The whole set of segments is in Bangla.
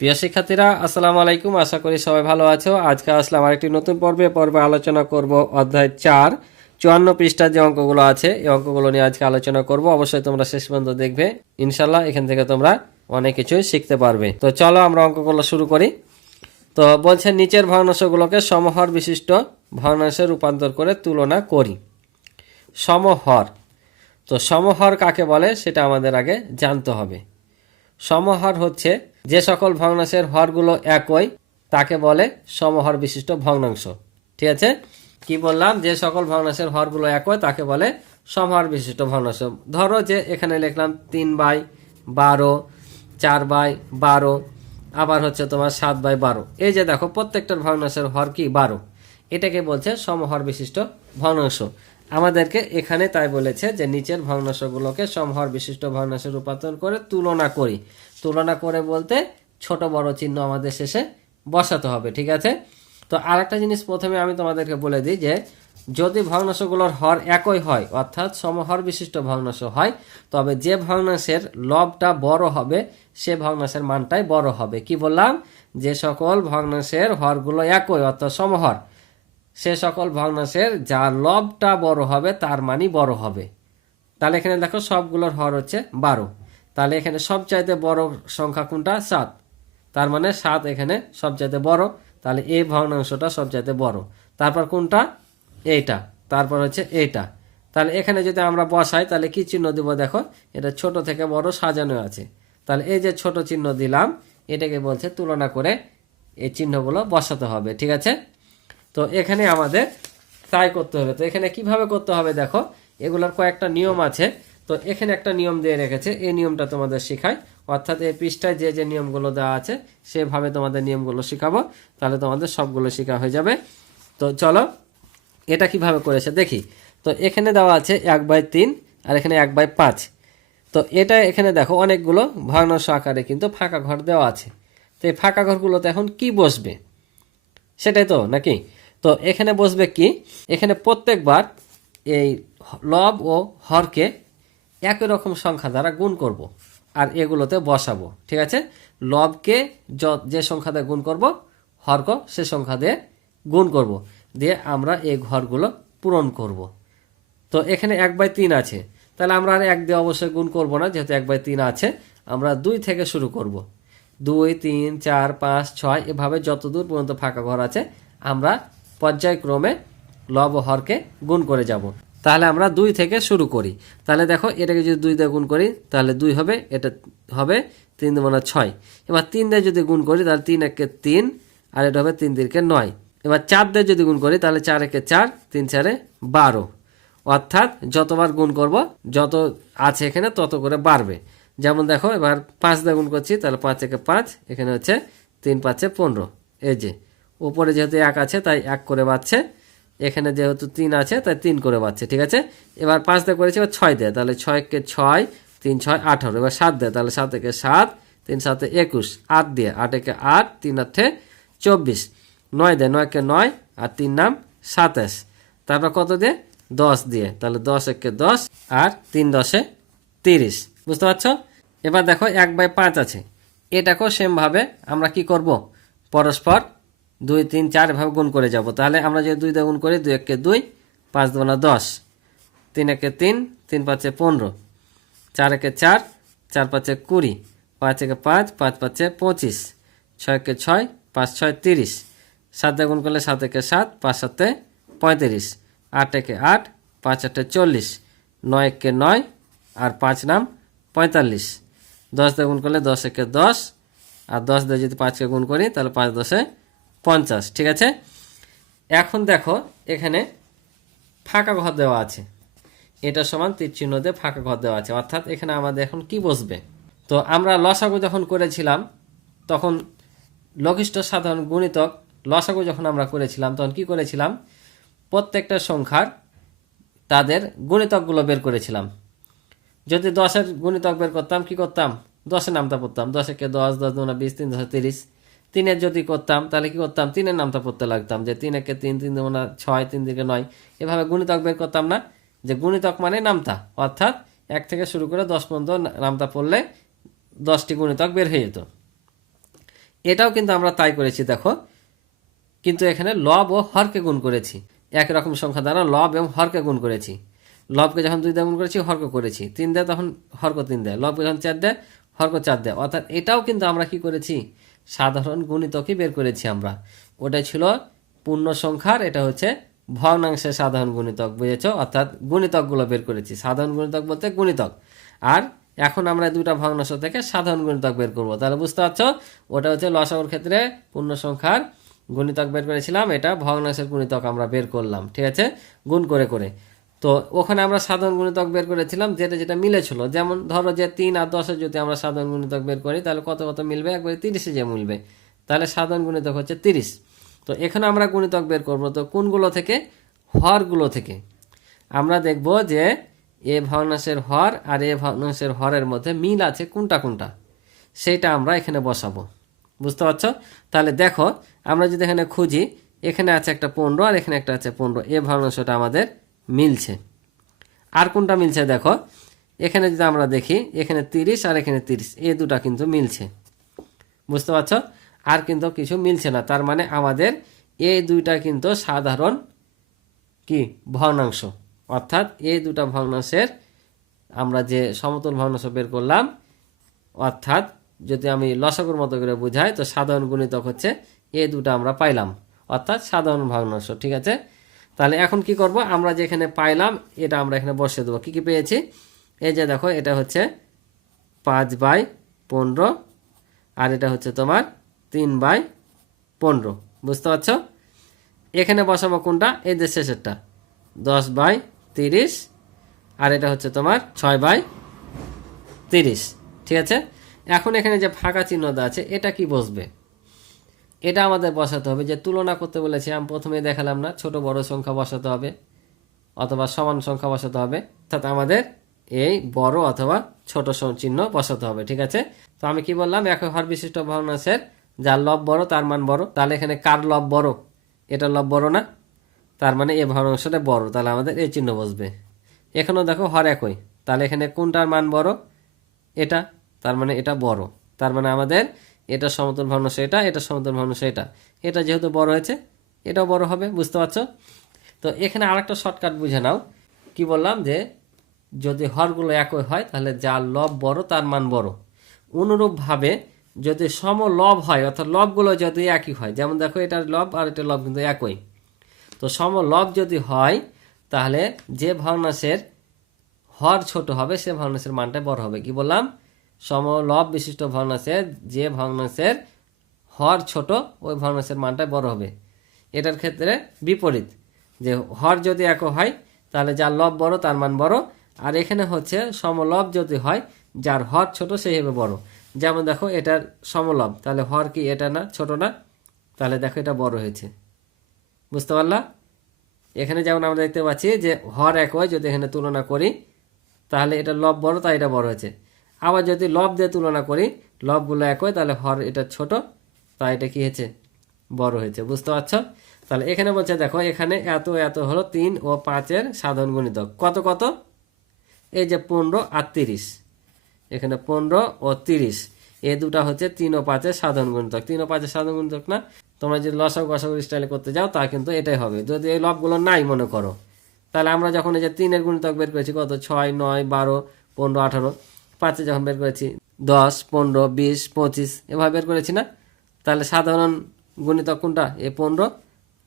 প্রিয় শিক্ষার্থীরা, আসসালামু আলাইকুম। আশা করি সবাই ভালো আছো। আজকে আসলাম আরেকটি নতুন পর্বে আলোচনা করব অধ্যায় 4 54 পৃষ্ঠার যে অঙ্কগুলো আছে এই অঙ্কগুলো নিয়ে আজকে আলোচনা করব। অবশ্যই তোমরা শেষ পর্যন্ত দেখবে, ইনশাল্লাহ এখান থেকে তোমরা অনেক কিছুই শিখতে পারবে। তো চলো আমরা অঙ্কগুলো শুরু করি। তো বলছে নিচের ভগ্নাংশগুলোকে সমহর বিশিষ্ট ভগ্নাংশে রূপান্তর করে তুলনা করি। সমহর, তো সমহর কাকে বলে সেটা আমাদের আগে জানতে হবে। সমহর হচ্ছে যে সকল ভগ্নাংশের হরগুলো একই তাকে বলে সমহর বিশিষ্ট ভগ্নাংশ। ঠিক আছে, কি বললাম? যে সকল ভগ্নাংশের হরগুলো একই তাকে বলে সমহর বিশিষ্ট ভগ্নাংশ। ধরো যে এখানে লিখলাম 3/12, 4/12, আবার হচ্ছে তোমার 7/12। এই যে দেখো প্রত্যেকটার ভগ্নাংশের হর কি 12, এটাকে বলছে সমহর বিশিষ্ট ভগ্নাংশ। আমাদেরকে এখানে তাই বলেছে যে নিচের ভগ্নাংশগুলোকে সমহর বিশিষ্ট ভগ্নাংশে রূপান্তর করে তুলনা করি। তুলনা করে বলতে ছোট বড় চিহ্ন আমাদের শেষে বসাতে হবে। ঠিক আছে, তো আরেকটা জিনিস প্রথমে আমি তোমাদেরকে বলে দিই যে যদি ভগ্নাংশগুলোর হর একই হয় অর্থাৎ সমহর বিশিষ্ট ভগ্নাংশ হয়, তবে যে ভগ্নাংশের লবটা বড় হবে সে ভগ্নাংশের মানটাই বড় হবে। কি বললাম? যে সকল ভগ্নাংশের হরগুলো একই অর্থাৎ সমহর, সে সকল ভগ্নাংশের যার লবটা বড় হবে তার মানই বড় হবে। তাহলে এখানে দেখো সবগুলোর হর হচ্ছে 12, তাহলে এখানে সবচাইতে বড় সংখ্যা কোনটা? 7, তার মানে 7 এখানে সবচাইতে বড়, তাহলে এই ভগ্নাংশটা সবচাইতে বড়। তারপর কোনটা? এইটা, তারপর হচ্ছে এইটা। তাহলে এখানে যদি আমরা বসাই তাহলে কি চিহ্ন দিব? দেখো এটা ছোট থেকে বড় সাজানো আছে, তাহলে এই যে ছোট চিহ্ন দিলাম এটাকে বলছে তুলনা করে এই চিহ্নগুলো বসাতে হবে। ঠিক আছে, তো এখানে আমাদের তাই করতে হবে। তো এখানে কিভাবে করতে হবে দেখো, এগুলোর কয়েকটা নিয়ম আছে। তো এখানে একটা নিয়ম দিয়ে রেখেছে, এই নিয়মটা তোমাদের শেখায়, অর্থাৎ এই পৃষ্ঠায় যে যে নিয়মগুলো দেওয়া আছে সেভাবে তোমাদের নিয়মগুলো শেখাবো, তাহলে তোমাদের সবগুলো শেখা হয়ে যাবে। তো চলো এটা কিভাবে করেছে দেখি। তো এখানে দেওয়া আছে 1/3 আর এখানে 1/5। তো এটা এখানে দেখো অনেকগুলো ভগ্নাংশ আকারে কিন্তু ফাঁকা ঘর দেওয়া আছে। তো এই ফাঁকা ঘরগুলোতে এখন কি বসবে সেটাই তো নাকি? তো এখানে বসবে কি, এখানে প্রত্যেকবার এই লব ও হরকে একই রকম সংখ্যা দ্বারা গুণ করব আর এগুলোতে বসাবো। ঠিক আছে, লবকে যে সংখ্যা দিয়ে গুণ করব, হরকে সে সংখ্যা দিয়ে গুণ করব, দিয়ে আমরা এই ঘরগুলো পূরণ করব। তো এখানে 1/3 আছে, তাহলে আমরা আর 1 দিয়ে অবশ্যই গুণ করব না, যেহেতু 1/3 আছে আমরা 2 থেকে শুরু করব। 2, 3, 4, 5, 6 এভাবে যত দূর পর্যন্ত ফাঁকা ঘর আছে আমরা পর্যায়ক্রমে লব ও হরকে গুণ করে যাব। তাহলে আমরা 2 থেকে শুরু করি। তাহলে দেখো এটাকে যদি 2 দিয়ে গুণ করি তাহলে 2 হবে, এটা হবে 3 × 6। এবার 3 দিয়ে যদি গুণ করি তাহলে 3 × 1 = 3, আর এটা হবে 3 × 3 = 9। এবার 4 দিয়ে যদি গুণ করি তাহলে 4 × 1 = 4, 3 × 4 = 12। অর্থাৎ যতবার গুণ করব যত আছে এখানে তত করে বাড়বে। যেমন দেখো এবার 5 দিয়ে গুণ করছি তাহলে 5 × 1 = 5, এখানে হচ্ছে 3 × 5 = 15। এই যে উপরে যেহেতু 1 আছে তাই 1 করে বাড়ছে, এখানে যেহেতু 3 আছে তাই 3 করে বাড়ছে। ঠিক আছে, এবার 5 দিয়ে করেছি, এবার 6 দেয় তাহলে 6 × 6, 3 × 6 = 18। এবার 7 দেয় তাহলে 7 × 7, 3 × 7 = 21। 8 দিয়ে 8 × 8, 3 × 8 = 24। 9 দেয় 9 × 9 আর 3 নাম 27। তারপর কত দিয়ে? 10 দিয়ে, তাহলে 10 × 1 = 10 আর 3 × 10 = 30। বুঝতে পারছো? এবার দেখো 1/5 আছে, এটাকেও সেমভাবে আমরা কি করব? পরস্পর 2, 3, 4 এভাবে গুণ করে যাব। তাহলে আমরা যদি 2 দিয়ে গুণ করি 2 × 1 = 2, 5 × 2 = 10, 3 × 1 = 3, 3 × 5 = 15, 4 × 1 = 4, 4 × 5 = 20, 5 × 5, 5 × 5 = 25, 6 × 6, 5 × 6 = 30, 7 দিয়ে গুণ করলে 7 × 7, 5 × 7 = 35, 8 × 8, 5 × 8 = 40, 9 × 9 আর 5 নাম 45, 10 দিয়ে গুণ করলে 10 × 10, আর 10 দিয়ে যদি 5কে গুণ করি তাহলে 5 × 10 = 50। ঠিক আছে, এখন দেখো এখানে ফাঁকা ঘর দেওয়া আছে, এটা সমান তীর চিহ্ন দিয়ে ফাঁকা ঘর দেওয়া আছে, অর্থাৎ এখানে আমাদের এখন কি বসবে? তো আমরা লসাগু যখন করেছিলাম তখন লঘিষ্ঠ সাধারণ গুণিতক লসাগু যখন আমরা করেছিলাম তখন কি করেছিলাম? প্রত্যেকটা সংখ্যার তাদের গুণিতকগুলো বের করেছিলাম। যদি 10-এর গুণিতক বের করতাম কি করতাম? 10-এর নামটা পড়তাম, 10 × 10, 10 × 20, 3 × 10 = 30। 3-এর যদি করতাম তাহলে কি করতাম? 3-এর নামটা পড়তে লাগতাম, যে 3 × 1 = 3, 3 × 2 = 6, 3 × 3 = 9। এভাবে গুণিতক বের করতাম না, যে গুণিতক মানে নামতা, অর্থাৎ 1 থেকে শুরু করে 10 পর্যন্ত নামতা পড়লে 10টি গুণিতক বের হয়ে যেত। এটাও কিন্তু আমরা তাই করেছি দেখো, কিন্তু এখানে লব ও হরকে গুণ করেছি। একই রকম সংখ্যা দ্বারা লব এবং হরকে গুণ করেছি। লবকে যখন 2 দিয়ে গুণ করেছি হরক করেছি, 3 দেয় তখন হরক 3 দেয়, লবকে যখন 4 দেয় হরক 4 দেয়। অর্থাৎ এটাও কিন্তু আমরা কি করেছি, সাধারণ গুণিতকই বের করেছি আমরা। ওটা ছিল পূর্ণ সংখ্যার, এটা হচ্ছে ভগ্নাংশের সাধারণ গুণিতক, বুঝেছো? অর্থাৎ গুণিতকগুলো বের করেছি। সাধারণ গুণিতক বলতে গুণিতক, আর এখন আমরা দুটা ভগ্নাংশ থেকে সাধারণ গুণিতক বের করব। তাহলে বুঝতে পারছো, ওটা হচ্ছে লসাগুর ক্ষেত্রে পূর্ণ সংখ্যার গুণিতক বের করেছিলাম, এটা ভগ্নাংশের গুণিতক আমরা বের করলাম, ঠিক আছে, গুণ করে করে। তো ওখানে আমরা সাধারণ গুণিতক বের করেছিলাম যেটা যেটা মিলেছিল। যেমন ধরো যে 3 আর 10 যদি আমরা সাধারণ গুণিতক বের করি তাহলে কত কত মিলবে, একবারে 30 যে মিলবে, তাহলে সাধারণ গুণিতক হচ্ছে 30। তো এখানে আমরা গুণিতক বের করব, তো কোনগুলো থেকে, হরগুলো থেকে। আমরা দেখব যে এ ভগ্নাংশের হর আর এ ভগ্নাংশের হরের মধ্যে মিল আছে কোনটা কোনটা, সেইটা আমরা এখানে বসাবো, বুঝতে পারছো? তাহলে দেখো আমরা যদি এখানে খুঁজি, এখানে আছে একটা 15 আর এখানে একটা আছে 15, এ ভগ্নাংশটা আমাদের মিলছে। আর কোনটা মিলছে দেখো, এখানে যদি আমরা দেখি, এখানে 30 আর এখানে 30, এই দুটা কিন্তু মিলছে, বুঝতে পারছো? আর কিন্তু কিছু মিলছে না, তার মানে আমাদের এই দুইটা কিন্তু সাধারণ কি ভগ্নাংশ। অর্থাৎ এই দুটা ভগ্নাংশের আমরা যে সমতুল ভগ্নাংশ বের করলাম, অর্থাৎ যদি আমি লসাগুর মতো করে বুঝাই, তো সাধারণ গুণিতক হচ্ছে এই দুটো আমরা পাইলাম, অর্থাৎ সাধারণ ভগ্নাংশ, ঠিক আছে? তাহলে এখন কি করব, আমরা যেখানে পাইলাম এটা আমরা এখানে বসিয়ে দেবো। কি কি পেয়েছি, এই যে দেখো, এটা হচ্ছে 5/15 আর এটা হচ্ছে তোমার 3/15, বুঝতে পারছো? এখানে বসাবো কোনটা, এই যে শেষেরটা 10/30 আর এটা হচ্ছে তোমার 6/30, ঠিক আছে? এখন এখানে যে ফাঁকা চিহ্ন দেওয়া আছে এটা কি বসবে, এটা আমাদের বসাতে হবে। যে তুলনা করতে বলেছি আমি প্রথমে দেখালাম না, ছোট বড় সংখ্যা বসাতে হবে অথবা সমান সংখ্যা বসাতে হবে, অর্থাৎ আমাদের এই বড় অথবা ছোট চিহ্ন বসাতে হবে, ঠিক আছে? তো আমি কি বললাম, একই হর বিশিষ্ট ভগ্নাংশের যার লব বড় তার মান বড়। তাহলে এখানে কার লব বড়, এটা লব বড় না, তার মানে এই ভগ্নাংশটা বড়, তাহলে আমাদের এই চিহ্ন বসবে। এখানেও দেখো হর একই, তাহলে এখানে কোনটার মান বড়, এটা, তার মানে এটা বড়, তার মানে আমাদের এটা সমতুল ভগ্নাংশ, এটা সমতুল ভগ্নাংশ, এটা যেহেতু বড় হয়েছে এটাও বড় হবে, বুঝতে পারছো? তো এখানে আরেকটা শর্টকাট বুঝে নাও। কি বললাম, যে যদি হরগুলো একই হয় তাহলে যার লব বড় তার মান বড়। অনুরূপভাবে যদি সমলব হয়, অর্থাৎ লবগুলো যদি একই হয়, যেমন দেখো এটার লব আর এটার লব কিন্তু একই, তো সমলব যদি হয় তাহলে যে ভগ্নাংশের হর ছোট হবে সে ভগ্নাংশের মানটা বড় হবে। কি বললাম, সমলব বিশিষ্ট ভগ্নাংশের যে ভগ্নাংশের হর ছোট ওই ভগ্নাংশের মানটা বড় হবে। এটার ক্ষেত্রে বিপরীত, যে হর যদি এক হয় তাহলে যার লব বড় তার মান বড়, আর এখানে হচ্ছে সমলব যদি হয় যার হর ছোট সেই হবে বড়। যেমন দেখো এটার সমলব, তাহলে হর কি এটা না, ছোট না, তাহলে দেখো এটা বড় হয়েছে, বুঝতে পারলা? এখানে যেমন আমরা দেখতে পাচ্ছি যে হর এক হয়, যদি এখানে তুলনা করি তাহলে এটা লব বড় তাই এটা বড় হয়েছে। আবার যদি লব দিয়ে তুলনা করি, লবগুলো এক হয় তাহলে হর এটা ছোট তাই এটা কি হয়েছে, বড় হয়েছে, বুঝতে পারছো? তাহলে এখানে বলছে দেখো, এখানে এত এত হলো 3 ও 5-এর সাধারণ গুণিতক, কত কত, এই যে 15 আর 30, এখানে 15 ও 30, এই দুটা হচ্ছে 3 ও 5-এর সাধারণ গুণিতক। 3 ও 5-এর সাধারণ গুণিতক না, তোমরা যদি লসাগু গসাগু স্টাইলে করতে যাও তা কিন্তু এটাই হবে। যদি এই লবগুলো নাই মনে করো, তাহলে আমরা যখন এই যে 3-এর গুণিতক বের করেছি কত, 6, 9, 12, 15, 18, 5-এ যখন বের করেছি 10, 15, 20, 25 এভাবে বের করেছি না, তাহলে সাধারণ গুণিতক কোনটা, এই 15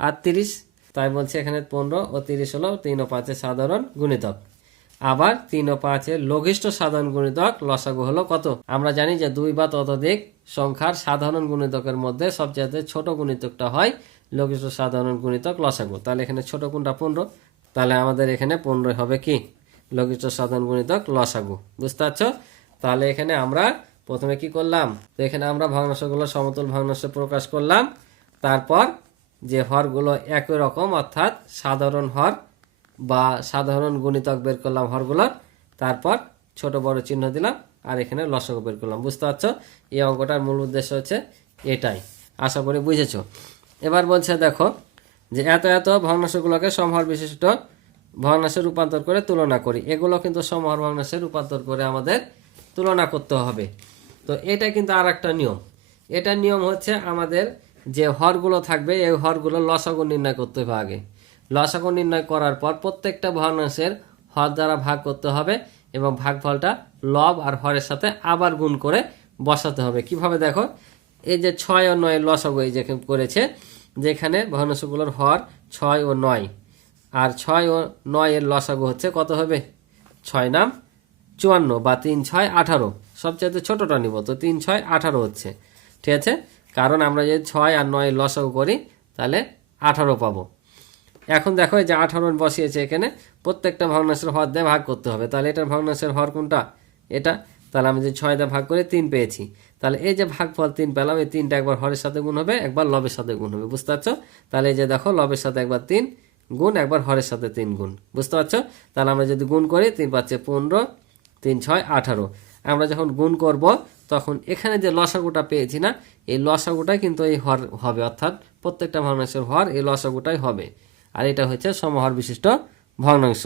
আর 30, তাই বলছি এখানে 15 ও 30 হলো 3 ও 5-এর সাধারণ গুণিতক। আবার 3 ও 5-এর লঘিষ্ঠ সাধারণ গুণিতক লসাগু হলো কত, আমরা জানি যে 2 বা ততোধিক সংখ্যার সাধারণ গুণিতকের মধ্যে সবচেয়ে ছোট গুণিতকটা হয় লঘিষ্ঠ সাধারণ গুণিতক লসাগু। তাহলে এখানে ছোট কোনটা, 15, তাহলে আমাদের এখানে 15 হবে কি লঘিষ্ঠ সাধারণ গুণিতক লসাগু, বুঝতে পারছো? তাহলে এখানে আমরা প্রথমে কি করলাম, তো এখানে আমরা ভগ্নাংশগুলো সমতুল ভগ্নাংশে প্রকাশ করলাম, তারপর যে হরগুলো একই রকম অর্থাৎ সাধারণ হর বা সাধারণ গুণিতক বের করলাম হরগুলোর, তারপর ছোট বড় চিহ্ন দিলাম আর এখানে লসাগু বের করলাম, বুঝতে পারছো? এই অঙ্কটার মূল উদ্দেশ্য হচ্ছে এটাই, আশা করি বুঝেছো। এবার বলছে দেখো যে এত এত ভগ্নাংশগুলোকে সমহর বিশিষ্ট ভগ্নাংশে রূপান্তর করে তুলনা করি। এগুলো কিন্তু সমহর ভগ্নাংশে রূপান্তর করে আমাদের তুলনা করতে হবে। তো এটা কিন্তু আর একটা নিয়ম, এটার নিয়ম হচ্ছে আমাদের যে হরগুলো থাকবে এই হরগুলো লসাগু নির্ণয় করতে হবে আগে। লসাগু নির্ণয় করার পর প্রত্যেকটা ভগ্নাংশের হর দ্বারা ভাগ করতে হবে এবং ভাগফলটা লব আর হরের সাথে আবার গুণ করে বসাতে হবে। কিভাবে দেখো, এই যে 6 ও 9 লসাগু এই যে করেছে, যেখানে ভগ্নাংশগুলোর হর 6 ও 9, আর 6 ও 9 এর লসাগু হচ্ছে কত হবে, 6 নাম 54 বা 3 6 18, সবচেয়ে ছোটটা নিব, তো 3 6 18 হচ্ছে। ঠিক আছে, কারণ আমরা যদি 6 আর 9 লসাগু করি তাহলে 18 পাবো। এখন দেখো এই যে 18 বসিয়েছে এখানে, প্রত্যেকটা ভগ্নাংশের হর দিয়ে ভাগ করতে হবে। তাহলে এটার ভগ্নাংশের হর কোনটা, এটা। তাহলে আমি যে 6 দিয়ে ভাগ করে 3 পেয়েছি, তাহলে এই যে ভাগফল 3 পেলাম, এই 3টা একবার হরের সাথে গুণ হবে, একবার লবের সাথে গুণ হবে। বুঝতে পারছো? তাহলে এই যে দেখো, লবের সাথে একবার 3 গুণ, একবার হরের সাথে 3 গুণ। বুঝতে পারছো? তাহলে আমরা যদি গুণ করি 3 পাচ্ছে 15, 3 6 18। আমরা যখন গুণ করব তখন এখানে যে লসাগুটা পেয়েছি না, এই লসাগুটাই কিন্তু এই হর হবে, অর্থাৎ প্রত্যেকটা ভগ্নাংশের হর এই লসাগুটাই হবে। আর এটা হচ্ছে সমহর বিশিষ্ট ভগ্নাংশ।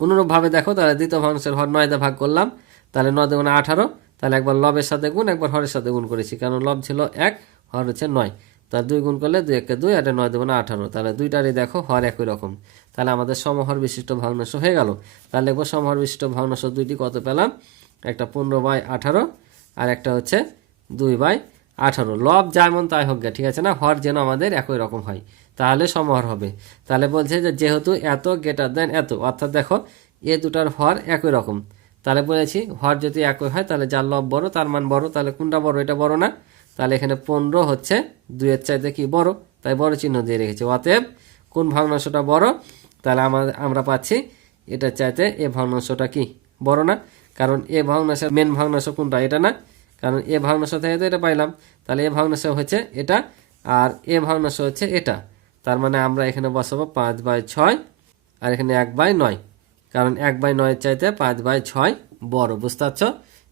অনুরূপভাবে দেখো, তাহলে দ্বিতীয় ভগ্নাংশের হর 9 দিয়ে ভাগ করলাম, তাহলে 9 দুগুণে 18, তাহলে একবার লবের সাথে গুণ, একবার হরের সাথে গুণ করেছি, কারণ লব ছিল 1, হর হচ্ছে 9। তাহলে 2 গুণ করলে 2 1 2, আর 9 দুগুণে 18, তাহলে দুইটারই দেখো হর একই রকম। তাহলে আমাদের সমহর বিশিষ্ট ভগ্নাংশ হয়ে গেল। তাহলে লিখবো সমহর বিশিষ্ট ভগ্নাংশ দুইটি কত পেলাম, একটা 15/18 আর একটা হচ্ছে 2/18। লব যেমন তাই হোক গে, ঠিক আছে না, হর যেন আমাদের একই রকম হয়, তাহলে সমহর হবে। তাহলে বলছে যে যেহেতু এত গ্রেটার দেন এত, অর্থাৎ দেখো এ দুটার হর একই রকম, তাহলে বলেছি হর যদি একই হয় তাহলে যার লব বড় তার মান বড়। তাহলে কোনটা বড়, এটা বড় না, তাহলে এখানে 15 হচ্ছে 2 এর চাইতে কি বড়, তাই বড় চিহ্ন দিয়ে রেখেছি। অতএব কোন ভগ্নাংশটা বড়, তাহলে আমরা পাচ্ছি এটার চাইতে এ ভগ্নাংশটা কি বড় না, কারণ এ ভগ্নাংশের মেন ভগ্নাংশ কোনটা, এটা না, কারণ এ ভগ্নাংশ থেকে তো এটা পাইলাম, তাহলে এ ভগ্নাংশ হচ্ছে এটা আর এ ভগ্নাংশ হচ্ছে এটা। তার মানে আমরা এখানে বসাবো 5/6 আর এখানে 1/9, কারণ 1/9 চাইতে 5/6 বড়। বুঝতে পারছো?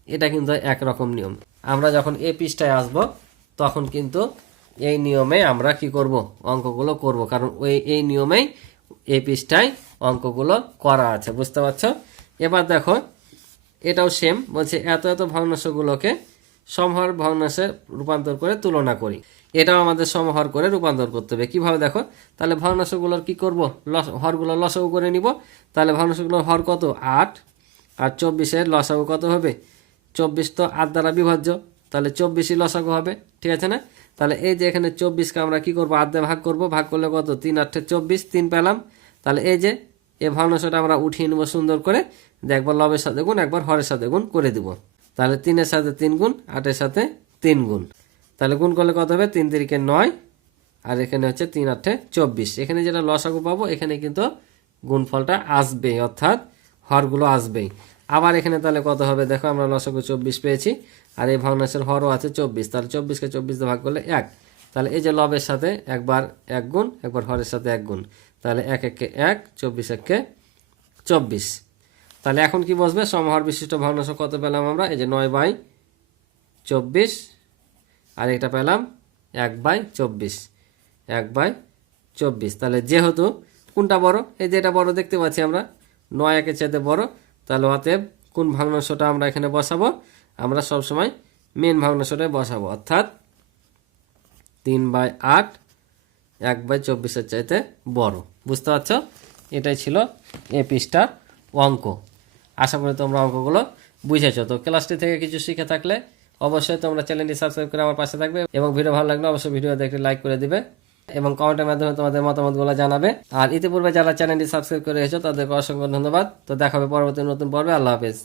এটা কিন্তু একরকম নিয়ম। আমরা যখন এই পৃষ্ঠায় আসব তখন কিন্তু এই নিয়মে আমরা কি করব, অঙ্কগুলো করব, কারণ এই নিয়মেই এই পৃষ্ঠায় অঙ্কগুলো করা আছে। বুঝতে পারছো? এবার দেখো, এটাও সেম, বলছে এত এত ভগ্নাংশগুলোকে সমহর ভগ্নাংশে রূপান্তর করে তুলনা করি। এটাও আমাদের সমহর করে রূপান্তর করতে হবে। কিভাবে দেখো, তাহলে ভগ্নাংশগুলোর কি করব, হরগুলো লসাগু করে নিব। তাহলে ভগ্নাংশগুলোর হর কত, 8, আর 24-এর লসাগু কত হবে, 24 তো 8 দ্বারা বিভাজ্য, তাহলে 24ই লসাগু হবে। ঠিক আছে না? তাহলে এই যে এখানে 24কে আমরা কি করব, 8 দিয়ে ভাগ করব, ভাগ করলে কত, 3 8 24, 3 পেলাম। তাহলে এই যে এই ভগ্নাংশটা আমরা উঠিয়ে নেব সুন্দর করে, একবার লবের সাথে গুণ, একবার হরের সাথে গুণ করে দিব। তাহলে 3-এর সাথে 3 গুণ, 8-এর সাথে 3 গুণ, তাহলে গুণ করলে কত হবে, 3 3 9, আর এখানে হচ্ছে 3 8 24। এখানে যেটা লসাগু পাবো এখানে কিন্তু গুণফলটা আসবে, অর্থাৎ হরগুলো আসবেই। আবার এখানে তাহলে কত হবে দেখো, আমরা লসাগু 24 পেয়েছি, আর এই ভগ্নাংশের হরও আছে 24, তাহলে 24কে 24 দিয়ে ভাগ করলে 1। তাহলে এই যে লবের সাথে একবার 1 গুণ, একবার হরের সাথে 1 গুণ, তাহলে 1 1 1, 24 1 24। তাহলে এখন কি বসবে, সমহর বিশিষ্ট ভগ্নাংশ কত পেলাম আমরা, এই যে 9/24, আর এটা পেলাম 1/24, 1/24। তাহলে যেহেতু কোনটা বড়, এই যে এটা বড় দেখতে পাচ্ছি আমরা, 9 1-এর চাইতে বড়, তাহলে অতএব কোন ভগ্নাংশটা আমরা এখানে বসাবো, আমরা সবসময় মেন ভগ্নাংশটাই বসাবো, অর্থাৎ 3/8 1/24-এর চাইতে বড়। বুঝতে পারছো? এটাই ছিল এই পৃষ্ঠার অঙ্ক। আশা করি তোমরা অঙ্কগুলো বুঝেছো। তো ক্লাসটি থেকে কিছু শিখে থাকলে অবশ্যই তোমরা চ্যানেলটি সাবস্ক্রাইব করে আমার পাশে থাকবে, এবং ভিডিও ভালো লাগলে অবশ্যই ভিডিও দেখে লাইক করে দিবে এবং কমেন্টের মাধ্যমে তোমাদের মতামতগুলো জানাবে। আর ইতিপূর্বে যারা চ্যানেলটি সাবস্ক্রাইব করে রেখেছো তাদেরকে অসংখ্য ধন্যবাদ। তো দেখা হবে পরবর্তী নতুন পর্বে। আল্লাহ হাফেজ।